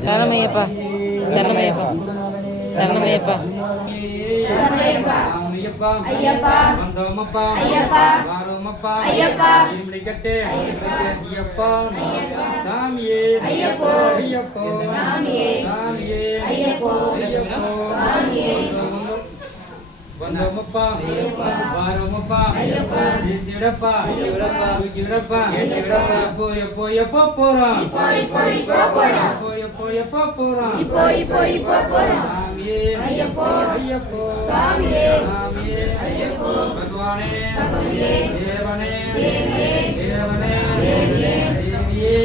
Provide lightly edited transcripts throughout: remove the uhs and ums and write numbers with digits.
சரணமையப்பா சரணமையப்பா சரணமையப்பா ஐயப்பா ஐயப்பா வந்தோமப்பா ஐயப்பா வாரோமப்பா ஐயப்பா இருமுடிக்கட்டே ஐயப்பா சாமியே ஐயப்போ ஐயப்போ சாமியே சாமியே ஐயப்போ ஐயப்போ சாமியே வந்தோமப்பா வாரோமப்பா ஐயப்பா விடப்பா விடப்பா எப்போ எப்போ எப்போ போறோம் இப்போ போறோம் எப்போ எப்போ போறோம் இப்போ போறோம் சாமியே ஐயப்போ ஐயப்போ சாமியே சாமியே ஐயப்போ பகவானே பகவதியே தேவனே தேவியே தேவனே தேவியே தேவியே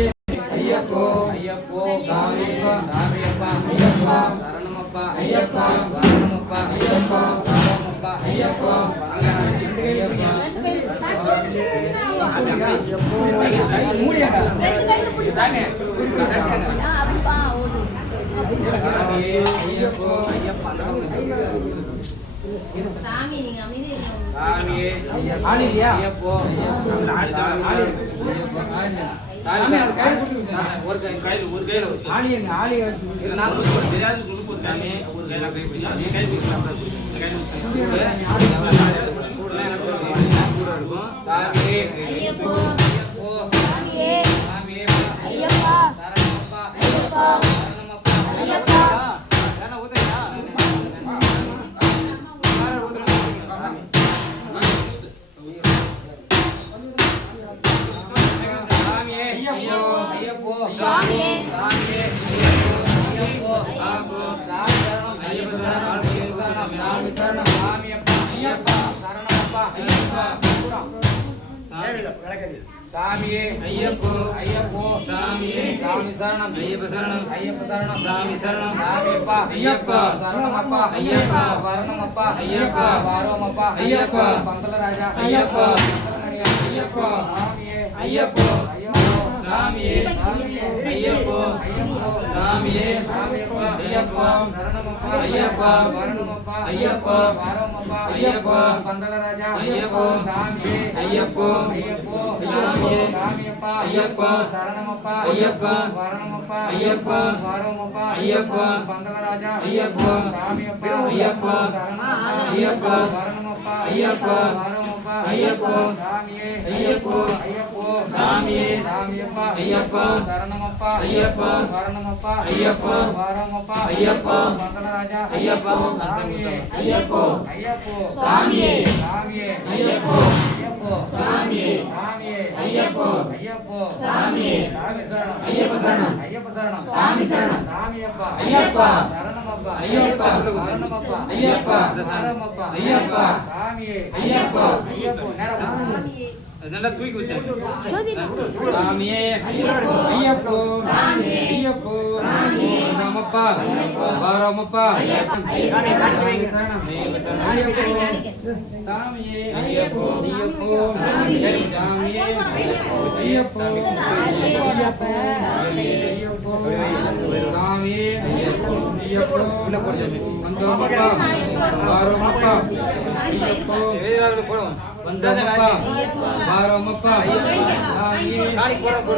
ஐயப்போ ஐயப்போ சாமியப்பா சாமியப்பா ஐயப்பா சரணமப்பா ஐயப்பா வரணமப்பா ஐயப்பா வரணமப்பா ஐயப்பா ஐயப்போ சாமி நீங்க அமைதி இருக்கணும் சாமியே ஆளு இல்லையா? ஐயப்போ ஒரு கையில் ஆலியங்க ஆலிய ஐயப்போ ஐயப்போ சாமியே சாமியே ஐயப்பா சரணமப்பா ஐயப்பா சரணமப்பா ஐயப்பா சாமியே ஐயப்போ ஐயப்போ சாமியே சாமியே ஐயப்போ ஐயப்போ சாமி சரணம் ஐயப்ப சரணம் சாமி சரணம் சாமியப்பா ஐயப்பா சரணமப்பா ஐயப்பா சாமியே ஐயப்போ ஐயப்போ சாமியே சாமி சரணம் ஐயப்ப சரணம் ஐயப்ப சரணம் சாமி சரணம் சாமியப்பா ஐயப்பா சரணமப்பா ஐயப்பா வரணமப்பா ஐயப்பா வாரோமப்பா ஐயப்பா பந்தல ராஜா ஐயப்பா ஐயப்பா சாமியே ஐயப்போ ஐயப்போ சாமியே சாமியே ஐயப்போ ஐயப்போ சாமியே சாமியப்பா ஐயப்பா சரணமப்பா ஐயப்பா வரணமப்பா ஐயப்பா வாரோமப்பா ஐயப்பா பந்தல ராஜா ஐயப்போ சாமியே ஐயப்போ ஐயப்போ சாமியே சாமியப்பா ஐயப்பா சரணமப்பா ஐயப்பா வரணமப்பா ஐயப்பா வாரோமப்பா ஐயப்பா பந்தல ராஜா ஐயப்பா சாமியப்பா ஐயப்பா சரணமப்பா ஐயப்பா வரணமப்பா ஐயப்பா வாரோமப்பா ஐயப்பா சாமியே ஐயப்போ ஐயப்போ சாமியே சாமியப்பா ஐயப்பா சரணமப்பா ஐயப்பா வரணமப்பா ஐயப்பா வாரோமப்பா ஐயப்பா பந்தல ராஜா ஐயப்பா சாமியே ஐயப்போ ஐயப்போ சாமியே சாமியே ஐயப்போ ஐயப்போ சாமியே சாமியே ஐயப்போ ஐயப்போ சாமியே சாமி சரணம் ஐயப்ப சரணம் ஐயப்ப சரணம் சாமி சரணம் சாமியப்பா ஐயப்பா சரணமப்பா ஐயப்பா சரணமப்பா ஐயப்பா சரணமப்பா ஐயப்பா சாமியே ஐயப்பா ஐயப்போ நேரம் நல்லா தூக்கி வச்சாரு ஜோதி சாமியே ஐயப்போ ஐயப்போ சாமியே ஐயப்போ சாமியே ராமப்பா வாராமப்பா சாமியே ஐயப்போ ஐயப்போ சாமியே ஐயப்போ ஐயப்போ சாமியே ஐயப்போ ஐயப்போ வந்தோமப்பா வாரோமப்பா ஐயப்போ வந்தோமப்பா வாரோமப்பா சாமியே சாமியே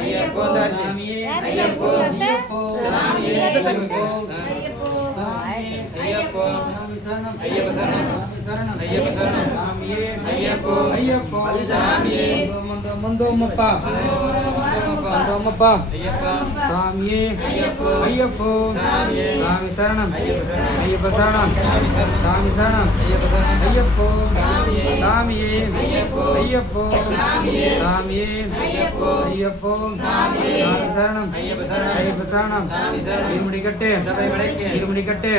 ஐயப்போ சாமியே ஐயப்போ ஐயப்போ சாமியே ஐயப்போ ஐயப்போ சரணம் ஐயப்ப சரணம் ஐயப்ப சரணம் சாமியே ஐயப்போ ஐயப்போ சாமியே மந்தோமப்பா மந்தோமப்பா ஐயப்பா சாமியே ஐயப்போ ஐயப்போ சாமியே சாமி சரணம் ஐயப்ப சரணம் சாமி சரணம் ஐயப்போ சாமியே ஐயப்போ ஐயப்போ சாமியே ஐயப்போ ஐயப்போ சாமி சரணம் ஐயப்ப சரணம் இருமுடிக்கட்டு இருமுடிக்கட்டு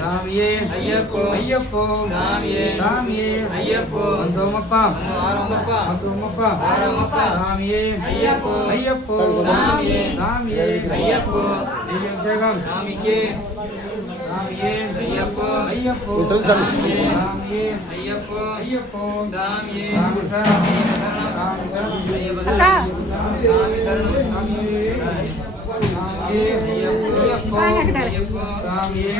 சாமியே ஐயப்போ ஐயப்போ சாமியே சாமியே ஐயப்போ வந்தோமப்பா வாரோமப்பா வந்தோமப்பா வாரோமப்பா சாமியே ஐயப்போ ஐயப்போ சாமியே சாமியே ஐயப்போ அபிஷேகம் சாமிக்கே சாமியே ஐயப்போ ஐயப்போ சாமியே சாமியே ஐயப்போ ஐயப்போ சாமியே சாமி சரணம் சாமி சரணம் ஐயப்ப சரணம் சாமி சரணம் சாமியே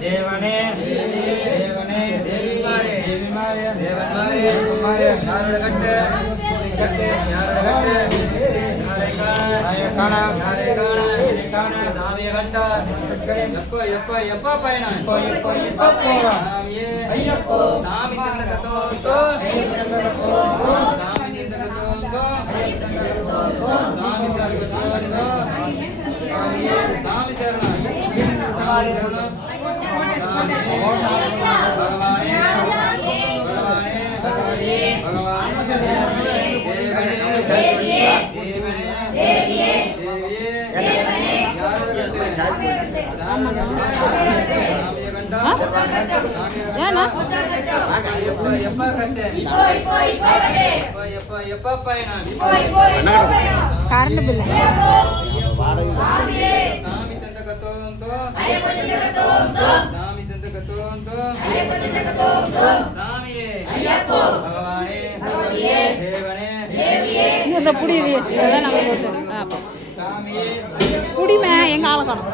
தேவனே தேவனே தேவிமாரே தேவிமாரே தேவன்மாரே யாரோட கட்டு கட்டு யாரோட காண யாரை காண என்னை காண சாமியை கண்டார் எப்போ எப்போ எப்போ பயணம் எப்போ எப்போ எப்போ போறான் சாமியே ஐயப்போ சாமி தந்த கத்தோத்தோ சாமி தந்த கத்தோத்தோ சாமி தந்த கத்தோத்தோ சாமி சரணம் சாமி சரணம் பகவானே பகவானே பகவானே தேவனே தேவனே தேவியே ஏன்னா எப்ப கட்டேன் எப்ப பயணம் கரண்ட் பில்லு சாமி தந்த கத்தோந்தோ சாமி தந்த கத்தோந்தோ சாமியே பகவானே தேவனே இந்த புடி இதெல்லாம் நம்ம போச்சு சாமியே புடிமே எங்க ஆளை காணும்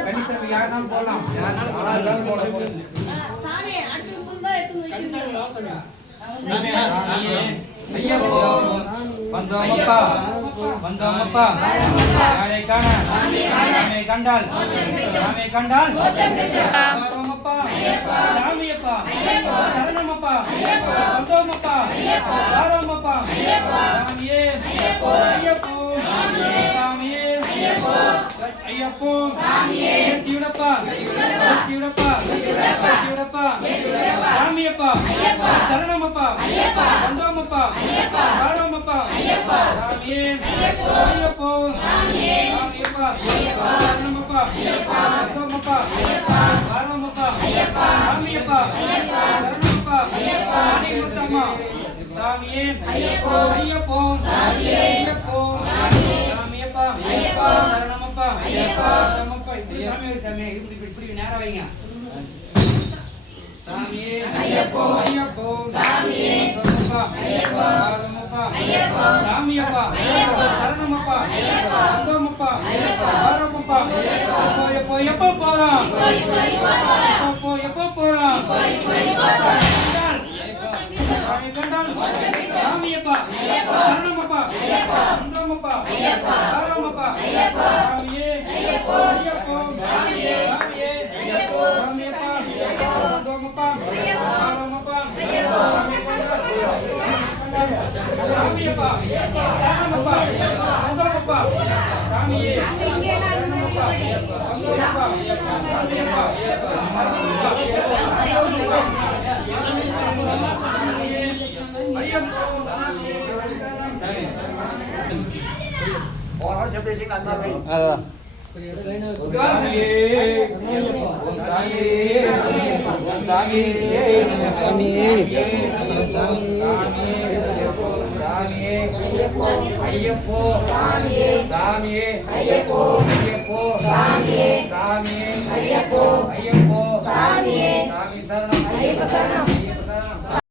கணிசம் யாருனாலும் போடலாம் யாருனாலும் போடலாம் ஐயப்போ வந்தோமப்பா வந்தோமப்பா யாரை காண சாமியை கண்டால் சாமியை கண்டால் வரோமப்பா சாமியப்பா சரணமப்பா வந்தோமப்பா வரோமப்பா சாமியே ஐயப்போ சாமியே ஐயப்போ ஏத்தியுடப்பா ஏத்தியுடப்பா ஏத்தியுடப்பா சாமியப்பா சரணமப்பா வந்தோமப்பா வரோமப்பா சாமியே ஐயப்போ சாமியப்பா சரணமப்பா வந்தோமப்பா வரோமப்பா சாமியப்பா சரணமப்பா அனைவருத்தம்மா சாமியே ஐயப்போ ஐயப்போ சாமியப்பா சரணமப்பா சரணமப்பா இப்படி சாமி இப்படி நேரா வைங்க சாமியே ஐயப்போ சாமியே சாமியப்பா சரணமப்பா வந்தோமப்பா வரோமப்பா எப்போ எப்போ போறோம் எப்போ போறோம் சாமி கண்டால் சாமியப்பா சரணமப்பா வந்தோமப்பா வரோமப்பா சாமியே ஐயப்போ சாமியே சாமியப்பா வந்தோமப்பா வரோமப்பா சாமியப்பா சரணமப்பா வந்தோமப்பா சாமியே சரணமப்பா வந்தோமப்பா சாமியப்பா ஐயப்போ சாமியே ஐயப்போ சாமியே